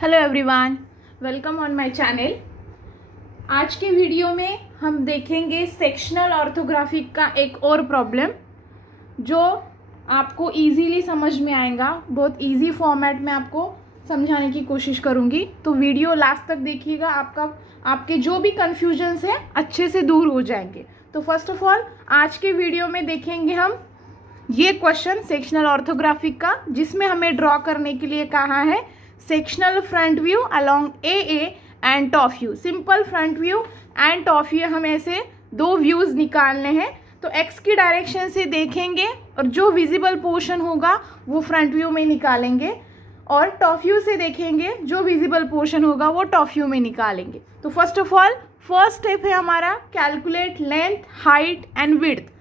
Hello everyone, welcome on my channel. आज के video में हम देखेंगे सेक्शनल ऑर्थोग्राफी का एक और प्रॉब्लम जो आपको इजीली समझ में आएगा। बहुत इजी फॉर्मेट में आपको समझाने की कोशिश करूंगी, तो वीडियो लास्ट तक देखिएगा। आपके जो भी कन्फ्यूजन्स है अच्छे से दूर हो जाएंगे। तो फर्स्ट ऑफ ऑल आज के वीडियो में देखेंगे हम ये क्वेश्चन सेक्शनल ऑर्थोग्राफी का, जिसमें हमें ड्रॉ करने के लिए कहा है sectional front view along A and top view. Simple front view and top view हमें ऐसे दो व्यूज निकालने हैं। तो एक्स की डायरेक्शन से देखेंगे और जो विजिबल पोर्शन होगा वो फ्रंट व्यू में निकालेंगे, और टॉप व्यू से देखेंगे जो विजिबल पोर्शन होगा वो टॉप व्यू में निकालेंगे। तो first of all first step है हमारा calculate length, height and width.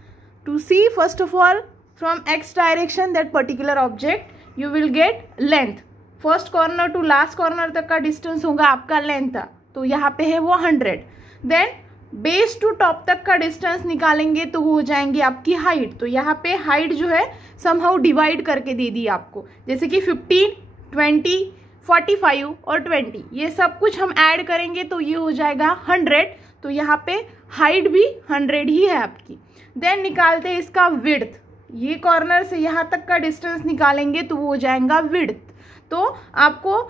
To see first of all from X direction that particular object you will get length. First corner to last corner तक का distance होगा आपका length था, तो यहाँ पे है वो 100। देन बेस टू टॉप तक का डिस्टेंस निकालेंगे तो वो हो जाएंगे आपकी हाइट। तो यहाँ पे हाइट जो है समहाउ डिवाइड करके दे दी आपको, जैसे कि 15, 20, 45 और 20, ये सब कुछ हम ऐड करेंगे तो ये हो जाएगा 100। तो यहाँ पे हाइट भी 100 ही है आपकी। देन निकालते हैं इसका विड्थ। ये कॉर्नर से यहाँ तक का डिस्टेंस निकालेंगे तो वो हो जाएगा विड्थ। तो आपको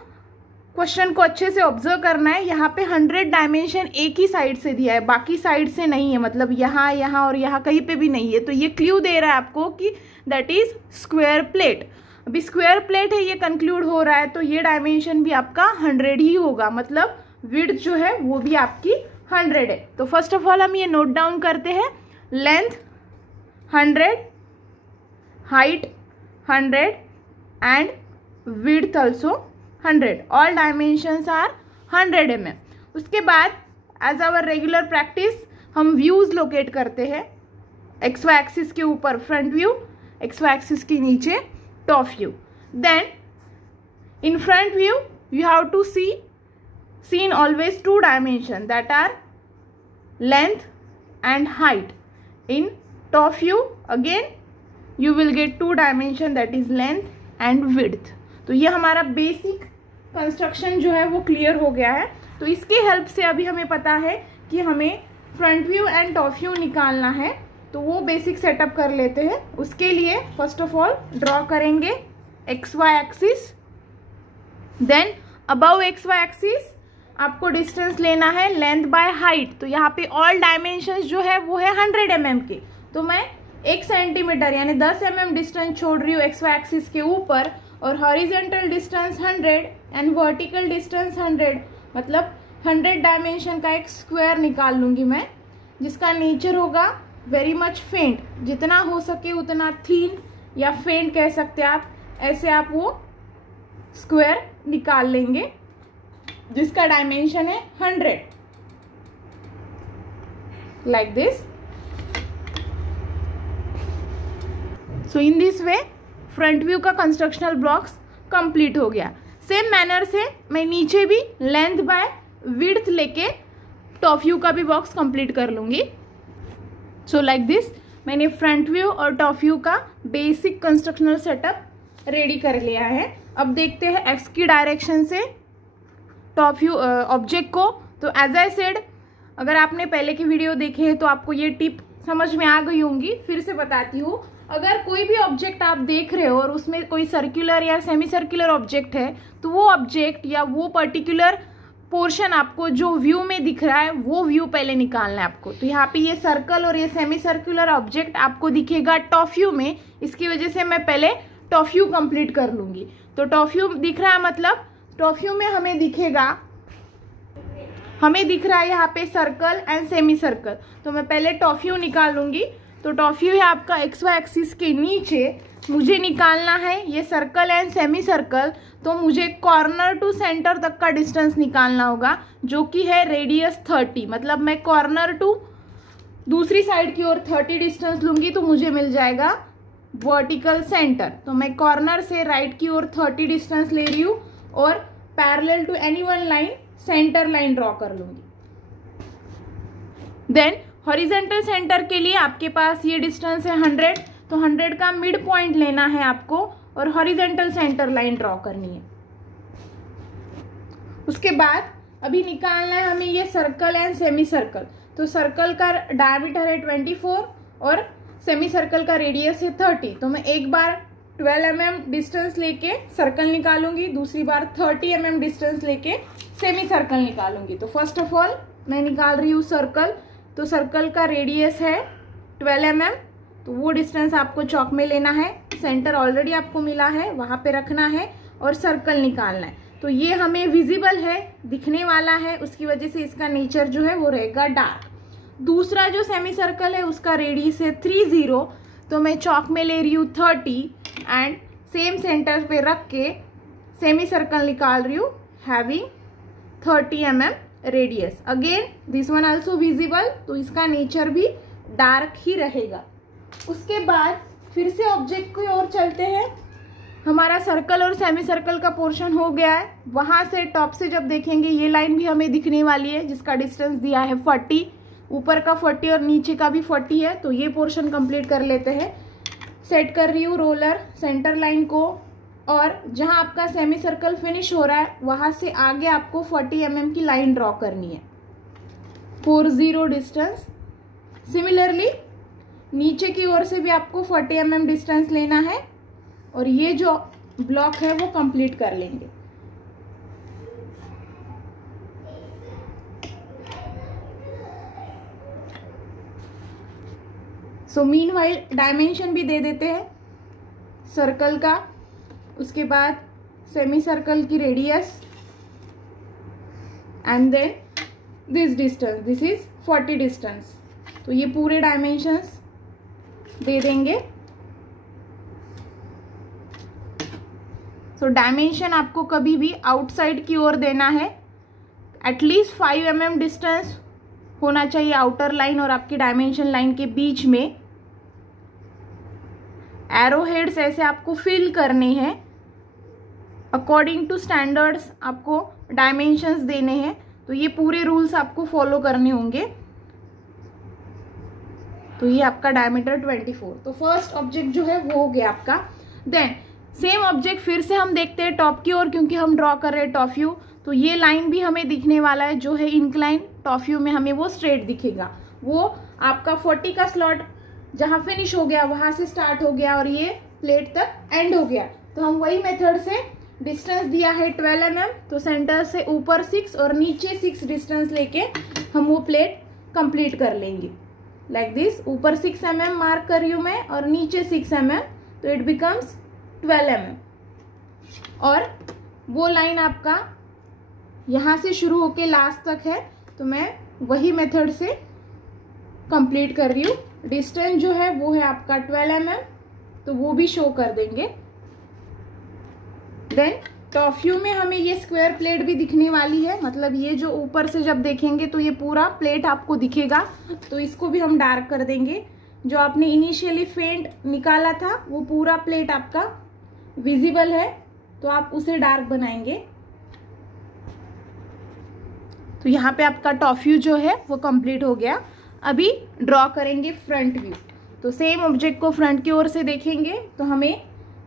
क्वेश्चन को अच्छे से ऑब्जर्व करना है। यहाँ पे 100 डायमेंशन एक ही साइड से दिया है, बाकी साइड से नहीं है, मतलब यहाँ यहाँ और यहाँ कहीं पे भी नहीं है। तो ये क्लू दे रहा है आपको कि दैट इज स्क्वायर प्लेट। अभी स्क्वायर प्लेट है, ये कंक्लूड हो रहा है, तो ये डायमेंशन भी आपका 100 ही होगा, मतलब विड्थ जो है वो भी आपकी 100 है। तो फर्स्ट ऑफ ऑल हम ये नोट डाउन करते हैं, length 100, height 100 and width also 100, all dimensions are 100 mm। उसके बाद एज आवर रेगुलर प्रैक्टिस हम व्यूज लोकेट करते हैं। एक्स वाई एक्सिस के ऊपर front view, X Y axis के नीचे top view. Then in front view you have to seen always two dimension that are length and height. In top view again you will get two dimension that is length and width। तो ये हमारा basic construction जो है वो clear हो गया है। तो इसकी हेल्प से अभी हमें पता है कि हमें front view and top view निकालना है, तो वो बेसिक सेटअप कर लेते हैं। उसके लिए फर्स्ट ऑफ ऑल ड्रॉ करेंगे X Y axis. Then above X Y axis आपको डिस्टेंस लेना है लेंथ बाय हाइट। तो यहाँ पे ऑल डायमेंशंस जो है वो है 100 mm के, तो मैं 1 सेंटीमीटर यानी 10 mm डिस्टेंस छोड़ रही हूँ एक्स वाई एक्सिस के ऊपर, और horizontal distance 100 and vertical distance 100, मतलब 100 डायमेंशन का एक स्क्वायर निकाल लूंगी मैं, जिसका नेचर होगा वेरी मच फेंट। जितना हो सके उतना थीन या फेंट कह सकते हैं आप, ऐसे आप वो स्क्वायर निकाल लेंगे जिसका डायमेंशन है 100, like this. So in this way front view का कंस्ट्रक्शनल ब्लॉक्स कंप्लीट हो गया। सेम मैनर से मैं नीचे भी लेंथ बाय विड्थ लेके टॉप व्यू का भी बॉक्स कंप्लीट कर लूंगी। सो लाइक दिस मैंने फ्रंट व्यू और टॉप व्यू का बेसिक कंस्ट्रक्शनल सेटअप रेडी कर लिया है। अब देखते हैं एक्स की डायरेक्शन से टॉप व्यू ऑब्जेक्ट को। तो एज आई सेड, अगर आपने पहले की वीडियो देखे हैं तो आपको ये टिप समझ में आ गई होंगी, फिर से बताती हूँ। अगर कोई भी ऑब्जेक्ट आप देख रहे हो और उसमें कोई सर्कुलर या सेमी सर्कुलर ऑब्जेक्ट है, तो वो ऑब्जेक्ट या वो पर्टिकुलर पोर्शन आपको जो व्यू में दिख रहा है वो व्यू पहले निकालना है आपको। तो यहाँ पे ये सर्कल और ये सेमी सर्कुलर ऑब्जेक्ट आपको दिखेगा टॉप व्यू में, इसकी वजह से मैं पहले टॉप व्यू कंप्लीट कर लूंगी। तो टॉप व्यू दिख रहा है, मतलब टॉप व्यू में हमें दिख रहा है यहाँ पे सर्कल एंड सेमी सर्कल। तो मैं पहले टॉप व्यू निकाल लूंगी। तो टॉप व्यू है आपका एक्स वाई एक्सिस के नीचे, मुझे निकालना है ये सर्कल एंड सेमी सर्कल। तो मुझे कॉर्नर टू सेंटर तक का डिस्टेंस निकालना होगा, जो कि है रेडियस 30, मतलब मैं कॉर्नर टू दूसरी साइड की ओर 30 डिस्टेंस लूंगी तो मुझे मिल जाएगा वर्टिकल सेंटर। तो मैं कॉर्नर से राइट की ओर 30 डिस्टेंस ले रही हूँ और parallel to any one line centre line draw कर लूंगी। देन हॉरिजेंटल सेंटर के लिए आपके पास ये डिस्टेंस है 100, तो 100 का मिड पॉइंट लेना है आपको और हॉरिजेंटल सेंटर लाइन ड्रॉ करनी है। उसके बाद अभी निकालना है हमें ये सर्कल एंड सेमी सर्कल। तो सर्कल का डायमीटर है 24 और सेमी सर्कल का रेडियस है 30। तो मैं एक बार 12 mm डिस्टेंस लेके सर्कल निकालूंगी, दूसरी बार 30 mm डिस्टेंस लेके सेमी सर्कल निकालूंगी। तो फर्स्ट ऑफ ऑल मैं निकाल रही हूँ सर्कल। तो सर्कल का रेडियस है 12 mm, तो वो डिस्टेंस आपको चौक में लेना है। सेंटर ऑलरेडी आपको मिला है, वहां पे रखना है और सर्कल निकालना है। तो ये हमें विजिबल है, दिखने वाला है, उसकी वजह से इसका नेचर जो है वो रहेगा डार्क। दूसरा जो सेमी सर्कल है उसका रेडियस है 30, तो मैं चौक में ले रही हूँ 30 एंड सेम सेंटर पे रख के सेमी सर्कल निकाल रही हूँ having 30 mm radius. Again this one also visible, तो इसका नेचर भी डार्क ही रहेगा। उसके बाद फिर से ऑब्जेक्ट की ओर चलते हैं। हमारा सर्कल और सेमी सर्कल का पोर्शन हो गया है। वहां से टॉप से जब देखेंगे ये लाइन भी हमें दिखने वाली है जिसका डिस्टेंस दिया है 40, ऊपर का 40 और नीचे का भी 40 है। तो ये पोर्शन कंप्लीट कर लेते हैं। सेट कर रही हूँ रोलर सेंटर लाइन को, और जहां आपका सेमी सर्कल फिनिश हो रहा है वहां से आगे आपको 40 mm की लाइन ड्रॉ करनी है 40 डिस्टेंस। सिमिलरली नीचे की ओर से भी आपको 40 mm डिस्टेंस लेना है और ये जो ब्लॉक है वो कंप्लीट कर लेंगे। सो मीनवाइल डायमेंशन भी दे देते हैं सर्कल का, उसके बाद सेमी सर्कल की radius and then this distance, this is 40 distance. तो ये पूरे डायमेंशंस दे देंगे। सो डायमेंशन आपको कभी भी आउटसाइड की ओर देना है। एटलीस्ट 5 mm डिस्टेंस होना चाहिए आउटर लाइन और आपकी डायमेंशन लाइन के बीच में। एरो हेड्स ऐसे आपको फिल करने हैं, अकॉर्डिंग टू स्टैंडर्ड्स आपको डायमेंशंस देने हैं। तो ये पूरे रूल्स आपको फॉलो करने होंगे। तो ये आपका डायमीटर 24। तो फर्स्ट ऑब्जेक्ट जो है वो हो गया आपका। देन सेम ऑब्जेक्ट फिर से हम देखते हैं टॉप की ओर, क्योंकि हम ड्रॉ कर रहे हैं टॉप व्यू। तो ये लाइन भी हमें दिखने वाला है जो है इंक्लाइन। टॉप व्यू में हमें वो स्ट्रेट दिखेगा। वो आपका 40 का स्लॉट जहां फिनिश हो गया वहां से स्टार्ट हो गया और ये प्लेट तक एंड हो गया। तो हम वही मेथड से डिस्टेंस दिया है 12 mm, तो सेंटर से ऊपर 6 और नीचे 6 डिस्टेंस लेके हम वो प्लेट कंप्लीट कर लेंगे लाइक दिस। ऊपर 6 mm मार्क कर रही हूं मैं और नीचे 6 mm, तो इट बिकम्स 12 mm। और वो लाइन आपका यहां से शुरू होके लास्ट तक है, तो मैं वही मेथड से कंप्लीट कर रही हूँ। डिस्टेंस जो है वो है आपका 12 mm, तो वो भी शो कर देंगे। देन टॉप व्यू में हमें ये स्क्वायर प्लेट भी दिखने वाली है, मतलब ये जो ऊपर से जब देखेंगे तो ये पूरा प्लेट आपको दिखेगा। तो इसको भी हम डार्क कर देंगे। जो आपने इनिशियली फेंट निकाला था वो पूरा प्लेट आपका विजिबल है, तो आप उसे डार्क बनाएंगे। तो यहाँ पे आपका टॉप व्यू जो है वो कंप्लीट हो गया। अभी ड्रॉ करेंगे फ्रंट व्यू। तो सेम ऑब्जेक्ट को फ्रंट की ओर से देखेंगे तो हमें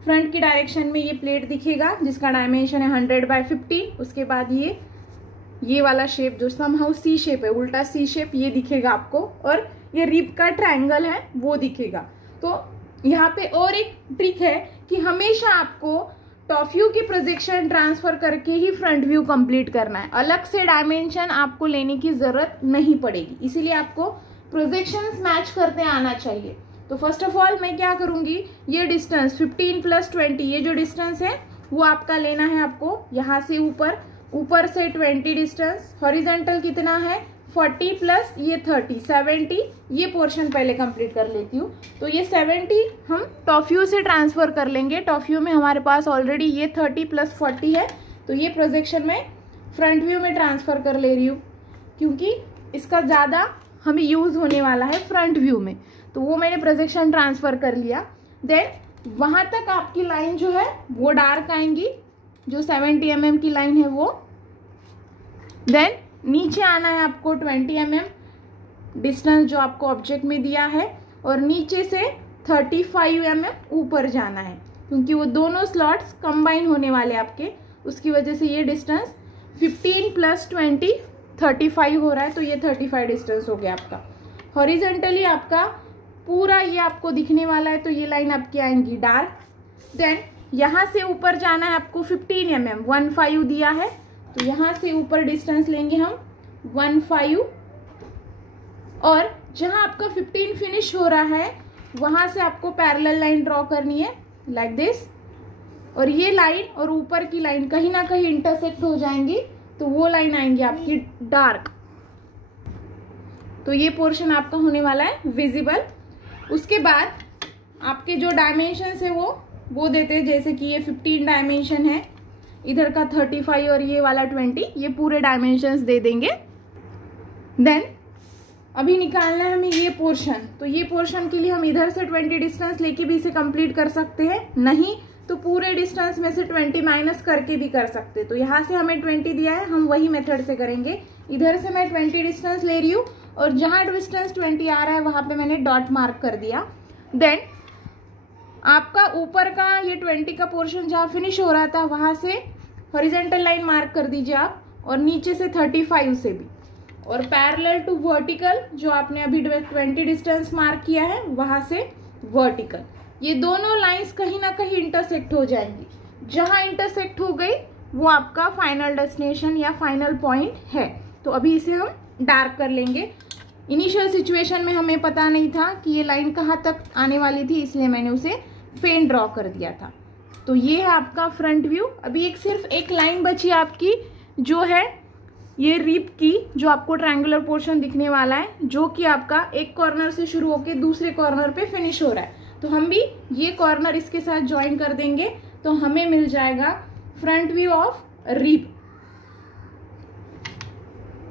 फ्रंट की डायरेक्शन में ये प्लेट दिखेगा जिसका डायमेंशन है 100/50। उसके बाद ये वाला शेप जो समहाउ सी शेप है, उल्टा सी शेप, ये दिखेगा आपको, और ये रिब का ट्रायंगल है वो दिखेगा। तो यहाँ पे और एक ट्रिक है कि हमेशा आपको टॉप व्यू की प्रोजेक्शन ट्रांसफर करके ही फ्रंट व्यू कंप्लीट करना है। अलग से डायमेंशन आपको लेने की जरूरत नहीं पड़ेगी, इसीलिए आपको प्रोजेक्शंस मैच करते आना चाहिए। तो फर्स्ट ऑफ ऑल मैं क्या करूंगी, ये डिस्टेंस 15 + 20, ये जो डिस्टेंस है वो आपका लेना है आपको यहाँ से ऊपर से 20 डिस्टेंस। हॉरिजॉन्टल कितना है 40 + ये 30, 70। ये पोर्शन पहले कंप्लीट कर लेती हूँ। तो ये 70 हम टॉप व्यू से ट्रांसफर कर लेंगे। टॉप व्यू में हमारे पास ऑलरेडी ये 30 + 40 है, तो ये प्रोजेक्शन में फ्रंट व्यू में ट्रांसफर कर ले रही हूँ क्योंकि इसका ज़्यादा हमें यूज होने वाला है फ्रंट व्यू में। तो वो मैंने प्रोजेक्शन ट्रांसफर कर लिया। देन वहां तक आपकी लाइन जो है वो डार्क आएंगी, जो 70 mm की लाइन है वो। देन नीचे आना है आपको 20 mm डिस्टेंस जो आपको ऑब्जेक्ट में दिया है, और नीचे से 35 mm ऊपर जाना है क्योंकि वो दोनों स्लॉट्स कंबाइन होने वाले आपके, उसकी वजह से ये डिस्टेंस 15 + 20 35 हो रहा है, तो ये 35 डिस्टेंस हो गया आपका। हॉरिजेंटली आपका पूरा ये आपको दिखने वाला है, तो ये लाइन आपकी आएंगी डार्क। देन यहाँ से ऊपर जाना है आपको 15 mm, 15 दिया है, तो यहाँ से ऊपर डिस्टेंस लेंगे हम 15, और जहाँ आपका 15 फिनिश हो रहा है वहाँ से आपको पैरेलल लाइन ड्रॉ करनी है लाइक दिस, और ये लाइन और ऊपर की लाइन कहीं ना कहीं इंटरसेक्ट हो जाएंगी, तो वो लाइन आएंगी आपकी डार्क। तो ये पोर्शन आपका होने वाला है विजिबल। उसके बाद आपके जो डायमेंशंस है वो देते हैं, जैसे कि ये 15 डायमेंशन है, इधर का 35 और ये वाला 20, ये पूरे डायमेंशंस दे देंगे। देन अभी निकालना है हमें ये पोर्शन, तो ये पोर्शन के लिए हम इधर से 20 डिस्टेंस लेके भी इसे कंप्लीट कर सकते हैं, नहीं तो पूरे डिस्टेंस में से 20 माइनस करके भी कर सकते हैं। तो यहाँ से हमें 20 दिया है, हम वही मेथड से करेंगे। इधर से मैं 20 डिस्टेंस ले रही हूँ, और जहाँ डिस्टेंस 20 आ रहा है वहाँ पे मैंने डॉट मार्क कर दिया। देन आपका ऊपर का ये 20 का पोर्शन जहाँ फिनिश हो रहा था वहाँ से हॉरिजेंटल लाइन मार्क कर दीजिए आप, और नीचे से 35 से भी, और पैरेलल टू वर्टिकल जो आपने अभी 20 डिस्टेंस मार्क किया है वहाँ से वर्टिकल, ये दोनों लाइंस कहीं ना कहीं इंटरसेक्ट हो जाएंगी। जहाँ इंटरसेक्ट हो गई वो आपका फाइनल डेस्टिनेशन या फाइनल पॉइंट है। तो अभी इसे हम डार्क कर लेंगे। इनिशियल सिचुएशन में हमें पता नहीं था कि ये लाइन कहाँ तक आने वाली थी, इसलिए मैंने उसे फेन ड्रॉ कर दिया था। तो ये है आपका फ्रंट व्यू। अभी सिर्फ एक लाइन बची आपकी, जो है ये रिब की, जो आपको ट्रायंगुलर पोर्शन दिखने वाला है, जो कि आपका एक कॉर्नर से शुरू होकर दूसरे कॉर्नर पे फिनिश हो रहा है। तो हम भी ये कॉर्नर इसके साथ ज्वाइन कर देंगे, तो हमें मिल जाएगा front view of rib.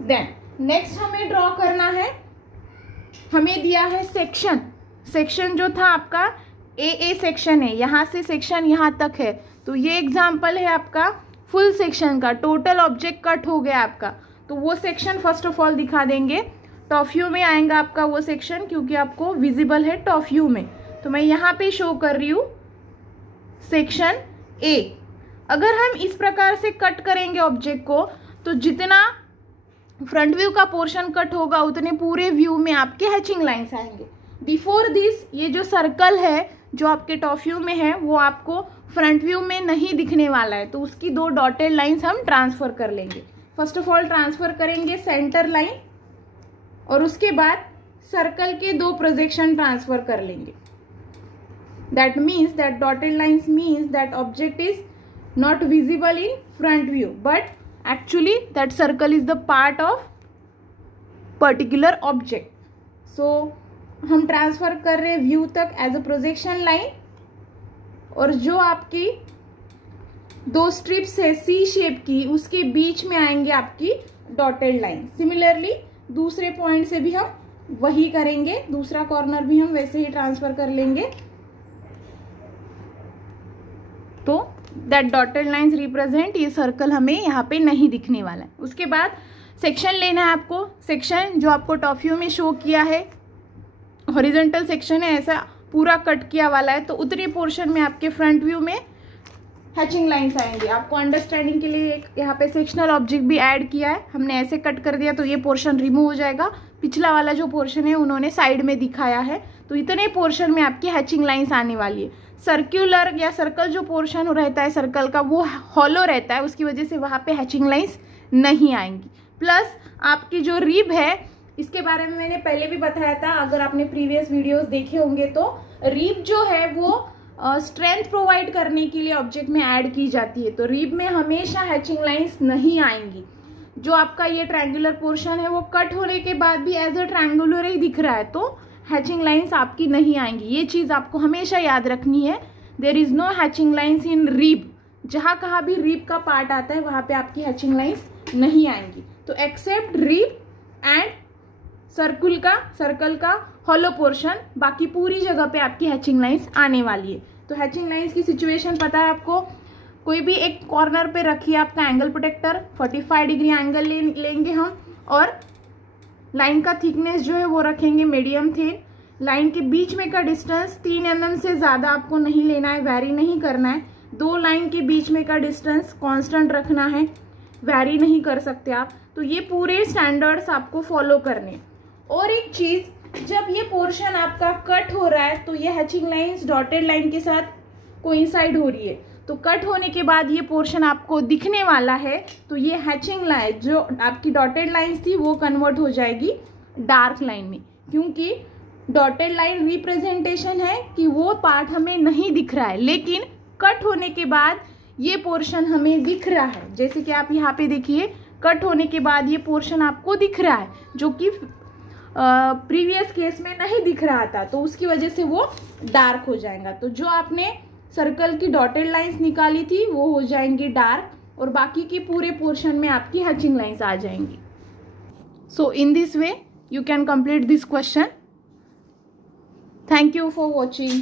Then next हमें ड्रॉ करना है, हमें दिया है सेक्शन। सेक्शन जो था आपका ए सेक्शन है, यहाँ से सेक्शन यहाँ तक है, तो ये एग्जाम्पल है आपका फुल सेक्शन का। टोटल ऑब्जेक्ट कट हो गया आपका, तो वो सेक्शन फर्स्ट ऑफ ऑल दिखा देंगे। टॉप व्यू में आएगा आपका वो सेक्शन, क्योंकि आपको विजिबल है टॉप व्यू में। तो मैं यहाँ पे शो कर रही हूँ सेक्शन ए। अगर हम इस प्रकार से कट करेंगे ऑब्जेक्ट को, तो जितना फ्रंट व्यू का पोर्शन कट होगा उतने पूरे व्यू में आपके हैचिंग लाइंस आएंगे। बिफोर दिस ये जो सर्कल है जो आपके टॉप व्यू में है वो आपको फ्रंट व्यू में नहीं दिखने वाला है, तो उसकी 2 डॉटेड लाइंस हम ट्रांसफर कर लेंगे। फर्स्ट ऑफ ऑल ट्रांसफर करेंगे सेंटर लाइन, और उसके बाद सर्कल के 2 प्रोजेक्शन ट्रांसफर कर लेंगे। That means that dotted lines means that object is not visible in front view, but actually that circle is the part of particular object. So हम transfer कर रहे हैं व्यू तक एज अ प्रोजेक्शन लाइन, और जो आपकी 2 strips है सी shape की उसके बीच में आएंगे आपकी डॉटेड लाइन। सिमिलरली दूसरे पॉइंट से भी हम वही करेंगे, दूसरा कॉर्नर भी हम वैसे ही ट्रांसफर कर लेंगे। तो दैट डॉटेड लाइंस रिप्रेजेंट ये सर्कल हमें यहाँ पे नहीं दिखने वाला है। उसके बाद सेक्शन लेना है आपको। सेक्शन जो आपको टॉप व्यू में शो किया है हॉरिजॉन्टल सेक्शन है, ऐसा पूरा कट किया वाला है, तो उतने पोर्शन में आपके फ्रंट व्यू में हैचिंग लाइंस आएंगे। आपको अंडरस्टैंडिंग के लिए एक यहाँ पे सेक्शनल ऑब्जेक्ट भी ऐड किया है, हमने ऐसे कट कर दिया तो ये पोर्शन रिमूव हो जाएगा। पिछला वाला जो पोर्शन है उन्होंने साइड में दिखाया है, तो इतने पोर्शन में आपकी हैचिंग लाइंस आने वाली है। सर्क्यूलर या सर्कल जो पोर्शन रहता है सर्कल का वो हॉलो रहता है, उसकी वजह से वहाँ पे हैचिंग लाइंस नहीं आएंगी। प्लस आपकी जो रिब है इसके बारे में मैंने पहले भी बताया था, अगर आपने प्रीवियस वीडियोस देखे होंगे तो रिब जो है वो स्ट्रेंथ प्रोवाइड करने के लिए ऑब्जेक्ट में ऐड की जाती है। तो रिब में हमेशा हैचिंग लाइंस नहीं आएंगी। जो आपका ये ट्रायंगुलर पोर्शन है वो कट होने के बाद भी एज अ ट्रायंगुलर ही दिख रहा है, तो हैचिंग लाइंस आपकी नहीं आएंगी। ये चीज़ आपको हमेशा याद रखनी है। There is no hatching lines in rib. जहाँ कहाँ भी रिब का पार्ट आता है वहाँ पे आपकी हैचिंग लाइंस नहीं आएंगी। तो एक्सेप्ट रिब एंड सर्कल का हॉलो पोर्शन, बाकी पूरी जगह पे आपकी हैचिंग लाइंस आने वाली है। तो हैचिंग लाइंस की सिचुएशन पता है आपको। कोई भी एक कॉर्नर पे रखिए आपका एंगल प्रोटेक्टर, 45 डिग्री एंगल लेंगे हम, और लाइन का थिकनेस जो है वो रखेंगे मीडियम थिन। लाइन के बीच में का डिस्टेंस 3 mm से ज़्यादा आपको नहीं लेना है, वैरी नहीं करना है। 2 लाइन के बीच में का डिस्टेंस कांस्टेंट रखना है। वैरी नहीं कर सकते आप। तो ये पूरे स्टैंडर्ड्स आपको फॉलो करने। और एक चीज़, जब ये पोर्शन आपका कट हो रहा है तो ये हैचिंग लाइंस डॉटेड लाइन के साथ कोइंसाइड हो रही है, तो कट होने के बाद ये पोर्शन आपको दिखने वाला है। तो ये हैचिंग लाइन जो आपकी डॉटेड लाइंस थी वो कन्वर्ट हो जाएगी डार्क लाइन में, क्योंकि डॉटेड लाइन रिप्रेजेंटेशन है कि वो पार्ट हमें नहीं दिख रहा है, लेकिन कट होने के बाद ये पोर्शन हमें दिख रहा है। जैसे कि आप यहाँ पे देखिए, कट होने के बाद ये पोर्शन आपको दिख रहा है, जो कि प्रीवियस केस में नहीं दिख रहा था, तो उसकी वजह से वो डार्क हो जाएगा। तो जो आपने सर्कल की डॉटेड लाइंस निकाली थी वो हो जाएंगी डार्क, और बाकी की पूरे पोर्शन में आपकी हैचिंग लाइंस आ जाएंगी। So in this way you can complete this question. Thank you for watching.